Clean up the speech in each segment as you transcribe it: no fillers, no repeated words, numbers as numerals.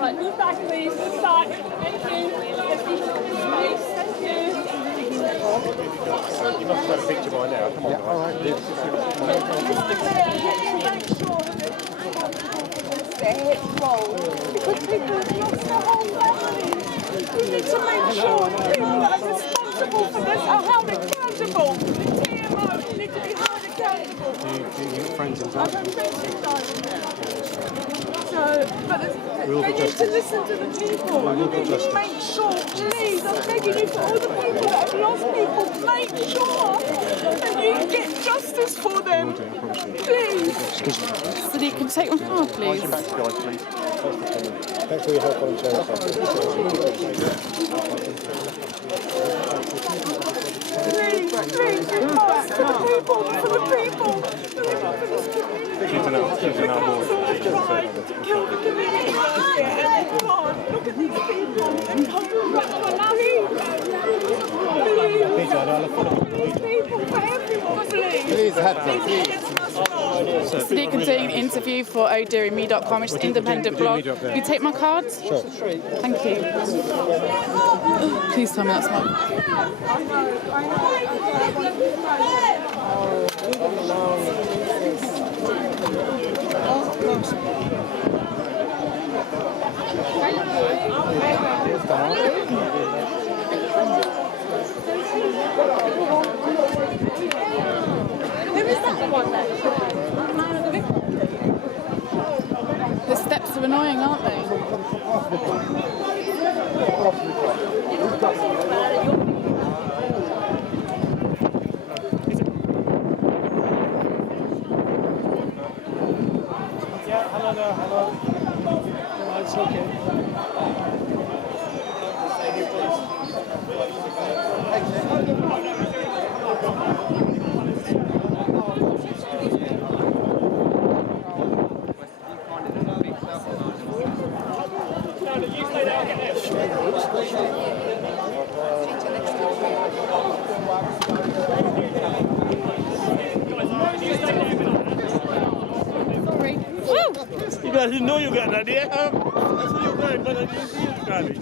Right, move back please, move back. Thank you. Thank you. You must have got a picture by now. Come on, Yeah, all right. Make sure that their hips roll because people have lost their whole families. We need to make sure that people that are responsible for this are held accountable. The TMO need to be held accountable. Do you get friends in I don't think so. So, but they need to listen to the people. You need to make sure, please, I'm begging you for all the people that have lost people, make sure that you get justice for them. Please. Sadiq, can you take my card, please? guys, please. Thanks for your help on the channel. Please, you must, for the people, for the people. She's an out board. To kill the community. Come on, look at these people and come back for please. People, for everyone, please. Please, please. Sadiq can do an interview for ohdearyme.com, which is an independent blog. You take my card? Sure. Thank you. Please tell me that's mine. Who is that one then? The steps are annoying, aren't they? Yeah, hello. No, it's okay. You guys know you got that, yeah? That's what you're going, but I didn't see you, Charlie.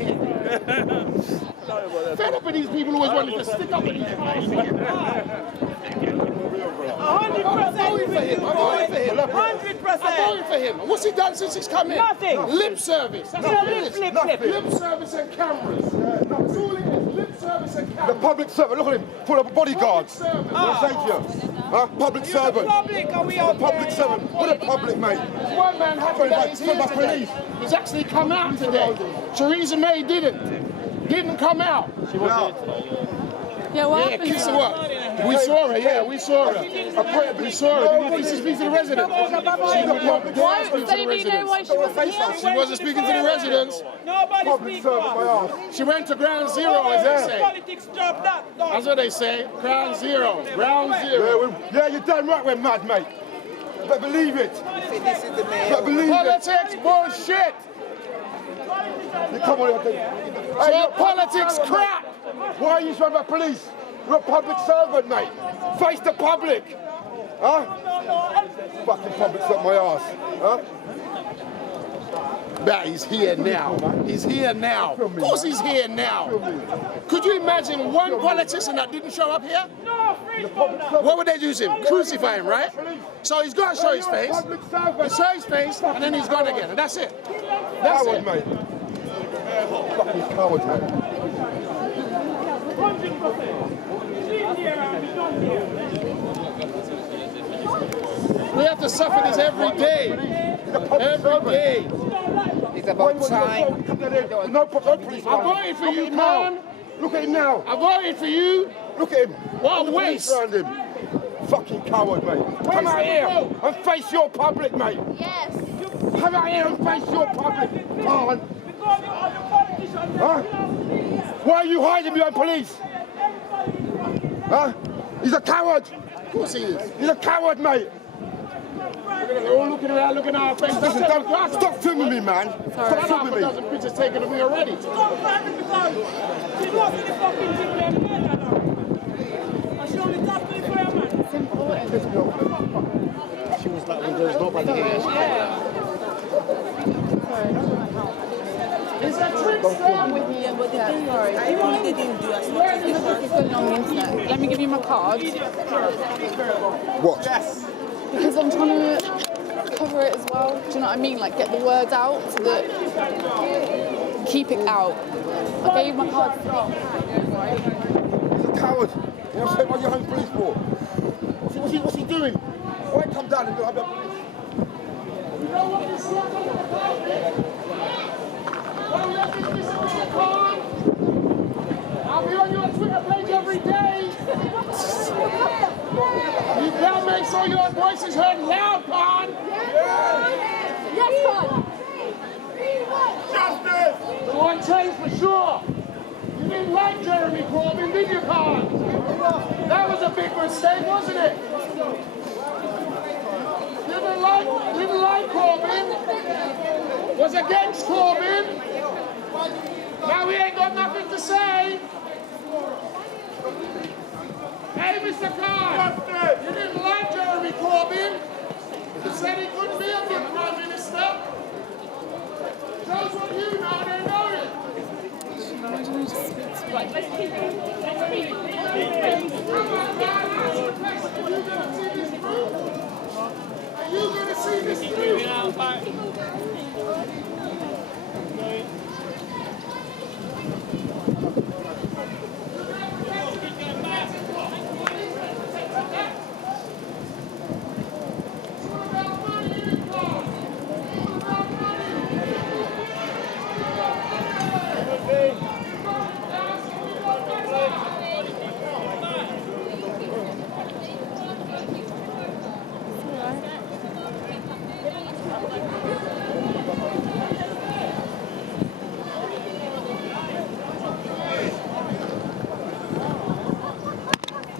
Sorry about that. Fed up with these people who always wanted to stick up with these guys. 100% I voted for him. What's he done since he's come in? Nothing. Lip service. That's all it is. Lip. Lip service and cameras. That's all it is. Lip service and cameras. The public servant, look at him, full of bodyguards. Public servant. What say to you? Huh? Public servant. Public, are we out Public servant. What a public, mate. One man happy that he's here today. He's actually come out today. Theresa May didn't come out. She was here today. Yeah, what happened? Kiss her what? We saw her, yeah, we saw her. We saw her. Did you speak to the residents? Why? Does anybody know why she wasn't here? She wasn't speaking to the residents. Nobody Public speaks servant, my up. ass. She went to ground zero, as they say. Politics job that. That's what they say. Ground zero. Ground zero. Yeah, you're damn right we're mad, mate. You better believe it. You better believe it. Politics bullshit. You come on, So politics crap. why are you trying about police? You're a public servant, mate. Face the public. Huh? Fucking public servant, my ass. Huh? But he's here now. He's here now. Of course he's here now. Could you imagine one politician that didn't show up here? What would they do to him? Crucify him, right? So he's got to show his face. He show his face, and then he's gone again, and that's it. That's Coward, it. mate. Fucking coward, mate. 100%. We have to suffer this every day. Every day. It's about time. No police. I voted for you, man. Look at him now. I voted for you. Look at him. What a waste. Around him. Fucking coward, mate. Come out here and face your public, mate. Yes. Come out here and face your public. Come on. Huh? Why are you hiding behind police? Huh? He's a coward. Of course he is. He's a coward, mate. They're all looking around, looking at our face. Listen, stop filming me, man. Stop filming me. 1,000 pictures taken of me already. Go private because she lost in the fucking thing there, man. And she only talked to the prayer man. It's important. She was like, well, there's nobody here. Is that trick, sir? I'm with you. Yeah, sorry. I really didn't do as much as It's going on the internet. Let me give you my card. What? Because I'm trying to cover it as well. Do you know what I mean? Like, get the word out so that... Keep it out. I gave my card to Sadiq. He's a coward. You know what I'm saying? What are you home police for? What's he doing? Why come down and do have that police? You know what this is like on the carpet? Don't let me disappear, Khan. I'll be on your Twitter page every day. You better make sure your voice is heard loud, Khan. Yes, Khan. Justice! The one change for sure. You didn't like Jeremy Corbyn, did you, Khan? That was a big mistake, wasn't it? Didn't like Corbyn. Was against Corbyn. Now we ain't got nothing to say. Hey, Mr. Khan, you didn't like Jeremy Corbyn. You said he couldn't be a good Prime Minister. Those of you know, they know it. Let's keep it. Are you going to see this through?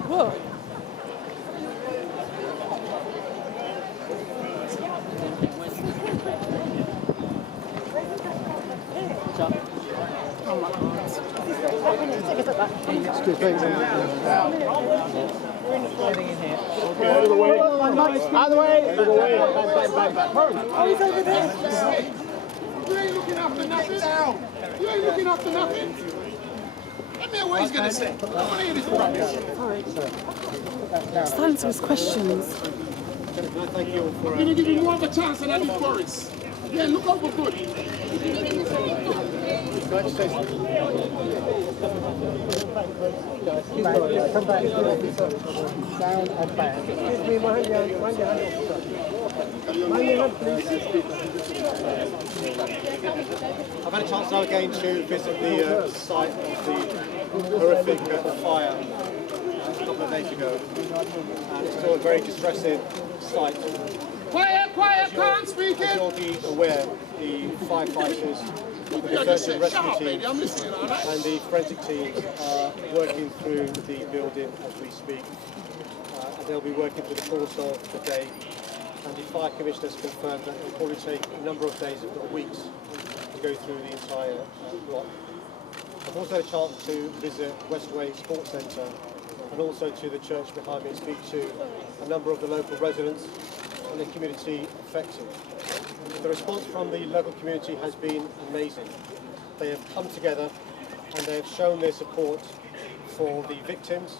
Whoa. Out of the way. Out of the way. Oh, he's over there. You ain't looking after nothing. You ain't looking after nothing. Let me hear what he's going to say. I want to hear this rubbish. Just answer his questions. I'm going to give you more of a chance than I did Boris. Yeah, look over good. Come back. Down and back. Excuse me, mind your hand off, please. I've had a chance now again to visit the site of the horrific fire a couple of days ago. And it's still a very distressing site. Quiet, can't speak As it. you'll be aware, the firefighters, the search and rescue teams and the forensic teams are working through the building as we speak. And they'll be working through the course of the day. And the fire commissioner has confirmed that it will probably take a number of days, if not weeks, to go through the entire block. I've also had a chance to visit Westway Sports Centre and also to the church behind me and speak to a number of the local residents and the community affected. The response from the local community has been amazing. They have come together and they have shown their support for the victims,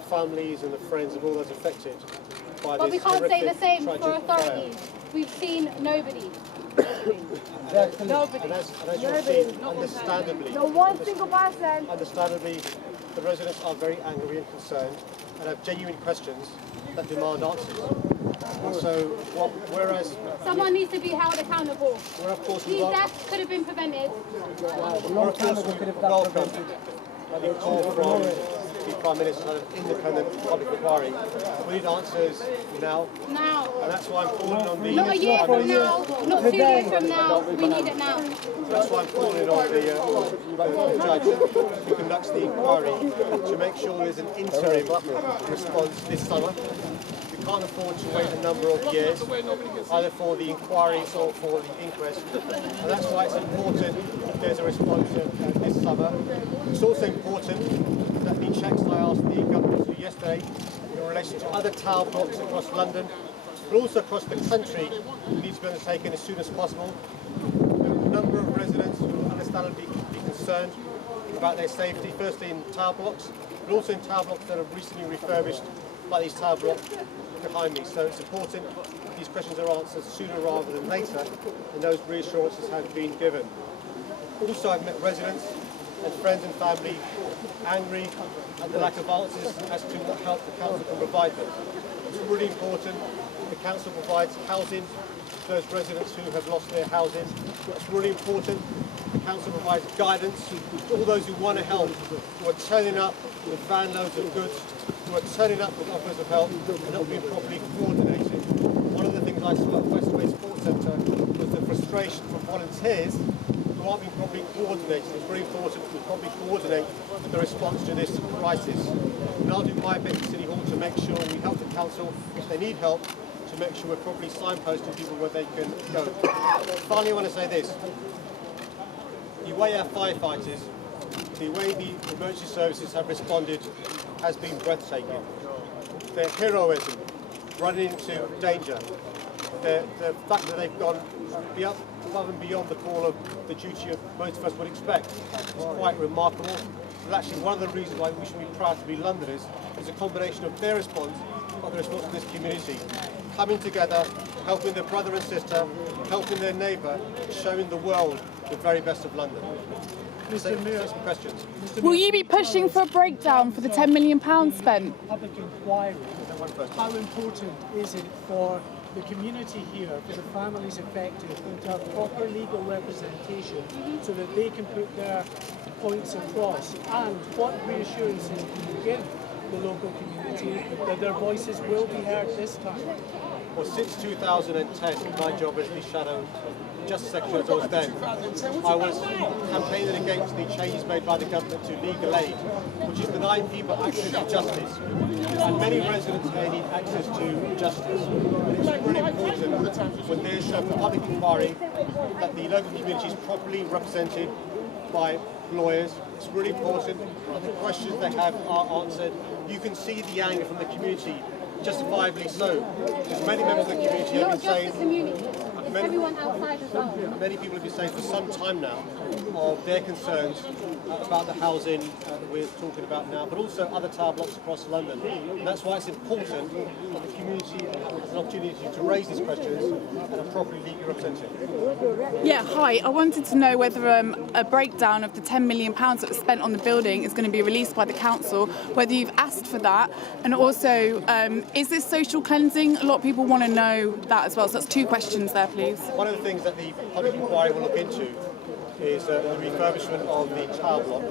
the families and the friends of all those affected by this But we can't say the horrific, same tragic for authorities. We've seen nobody. And as you'll see, understandably, No one single person. understandably, the residents are very angry and concerned and have genuine questions that demand answers. And so, whereas Someone needs to be held accountable. we're of course These deaths could have been prevented. welcome the call from the Prime Minister on an independent public inquiry. We need answers now, Now. and that's why I'm calling on the Not a year Prime from Minister. now, not 2 years from now. We need it now. That's why I'm calling on the judge who conducts the inquiry to make sure there's an interim response this summer, can't afford to wait a number of years, either for the inquiry or for the inquest. And that's why it's important that there's a response this summer. It's also important that the checks I asked the government to do yesterday in relation to other tower blocks across London, but also across the country, need to be undertaken as soon as possible. There are a number of residents who understandably be concerned about their safety, firstly in tower blocks, but also in tower blocks that have recently refurbished, like these tower blocks behind me. So it's important that these questions are answered sooner rather than later, and those reassurances have been given. Also, I've met residents and friends and family angry at the lack of answers as to what help the council can provide them. It's really important the council provides housing to those residents who have lost their housing. It's really important the council provides guidance to all those who want to help, who are turning up with van loads of goods, who are turning up with offers of help and not being properly coordinated. One of the things I saw at Westway Sports Centre was the frustration from volunteers who aren't being properly coordinated. It's very important to properly coordinate the response to this crisis. And I'll do my bit in City Hall to make sure we help the council if they need help, to make sure we're properly signposting people where they can go. Finally, I want to say this. The way our firefighters, the way the emergency services have responded has been breathtaking. Their heroism, running into danger, the fact that they've gone above and beyond the call of the duty of most of us would expect is quite remarkable. But actually one of the reasons why we should be proud to be Londoners is a combination of their response and the response of this community. Coming together, helping their brother and sister, helping their neighbour, showing the world the very best of London. Some questions. Will you be pushing for a breakdown for the £10 million spent? Public inquiry. How important is it for the community here, for the families affected, to have proper legal representation so that they can put their points across? And what reassurances can you give the local community that their voices will be heard this time? Well, since 2010, my job as the Shadow Justice Secretary as I was then, I was campaigning against the changes made by the government to legal aid, which is denying people access to justice. And many residents here need access to justice. And it's really important when there's a public inquiry that the local community is properly represented by lawyers. It's really important that the questions they have are answered. You can see the anger from the community, justifiably so. Because many members of the community have been saying, everyone outside as well. many people have been saying for some time now of their concerns about the housing that we're talking about now, but also other tower blocks across London. And that's why it's important that the community has an opportunity to raise these questions and are properly legally represented. Yeah, hi. I wanted to know whether a breakdown of the £10 million that was spent on the building is going to be released by the council, whether you've asked for that, and also, is this social cleansing? A lot of people want to know that as well, so that's two questions there, please. One of the things that the public inquiry will look into is the refurbishment of the tower block,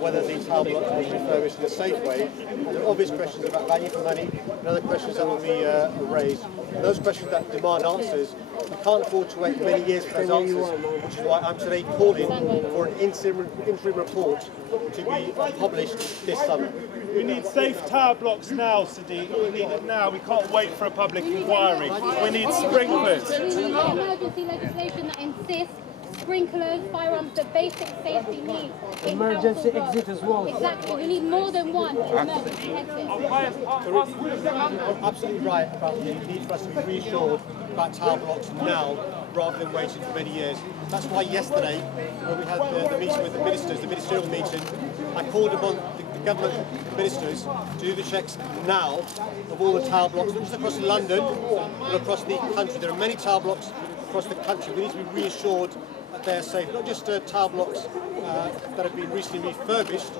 whether the tower block will be refurbished in a safe way. There are obvious questions about value for money and other questions that will be raised. And those questions that demand answers, we can't afford to wait many years for those answers, which is why I'm today calling for an interim report to be published this summer. We need safe tower blocks now, Sadiq. We need it now. We can't wait for a public inquiry. We need sprinklers. We need emergency legislation that insists sprinklers, firearms, the basic safety needs. Emergency exit as well. Exactly. We need more than one emergency exit. You're absolutely right about the need for us to be reassured about tower blocks now rather than waiting for many years. That's why yesterday, when we had the meeting with the ministers, the ministerial meeting, I called upon the government ministers to do the checks now of all the tower blocks, not just across London, but across the country. There are many tower blocks across the country. We need to be reassured that they're safe, not just tower blocks that have been recently refurbished,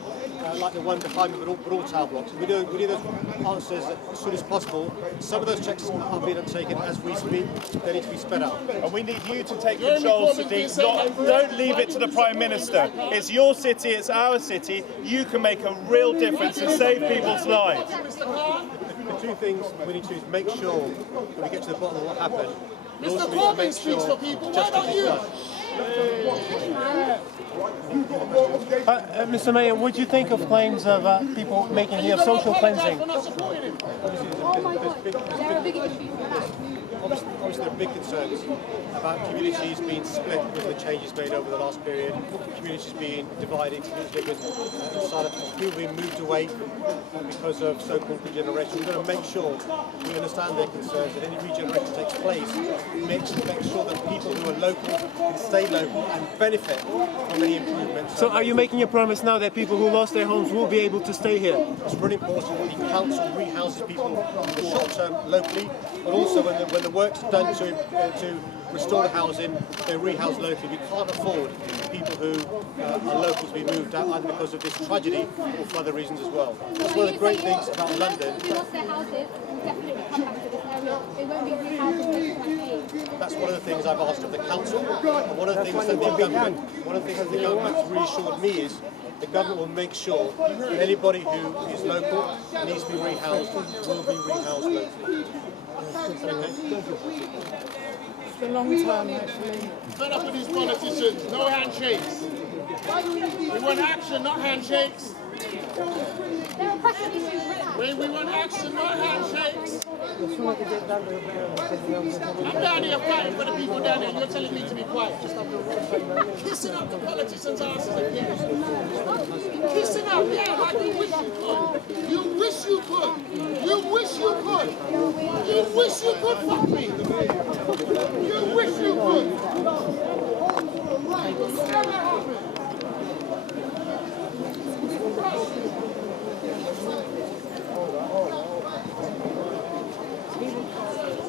like the one behind me, but all tower blocks. We need those answers as soon as possible. Some of those checks are being undertaken as we speak. They need to be sped up. And we need you to take control, Sadiq. Don't leave it to the Prime Minister. It's your city, it's our city. You can make a real difference and save people's lives. The two things we need to do is make sure that we get to the bottom of what happened. We also Mr. need to Corbyn make speaks sure for people. Why justice don't is you? done. Mr. Mayor, what do you think of claims of people making here social cleansing? Oh my God, they're a big issue. Obviously, there are big concerns about communities being split with the changes made over the last period, communities being divided, communities inside of people being moved away because of so-called regeneration. We're going to make sure we understand their concerns, that any regeneration takes place, make sure that people who are local can stay local and benefit from any improvements. So are you making a promise now that people who lost their homes will be able to stay here? It's really important that the council rehouses people in the short term locally, but also when the work's done to restore the housing, they rehouse locally. We can't afford people who are local to be moved out either because of this tragedy or for other reasons as well. That's one of the great things about London. Who lost their houses will definitely come back to this area. They won't be rehoused. That's one of the things I've asked of the council. And one of the things that the government's reassured me is the government will make sure that anybody who is local needs to be rehoused will be rehoused locally. It's a long term, actually. Fed up with these politicians, no handshakes. We want action, not handshakes. There are pressure issues. We want action, not handshakes. I'm down here fighting for the people down there, and you're telling me to be quiet. Kissing up the politicians' asses again. Kissing up, yeah, like you wish you could. You wish you could. You wish you could. You wish you could fuck me. You wish you could.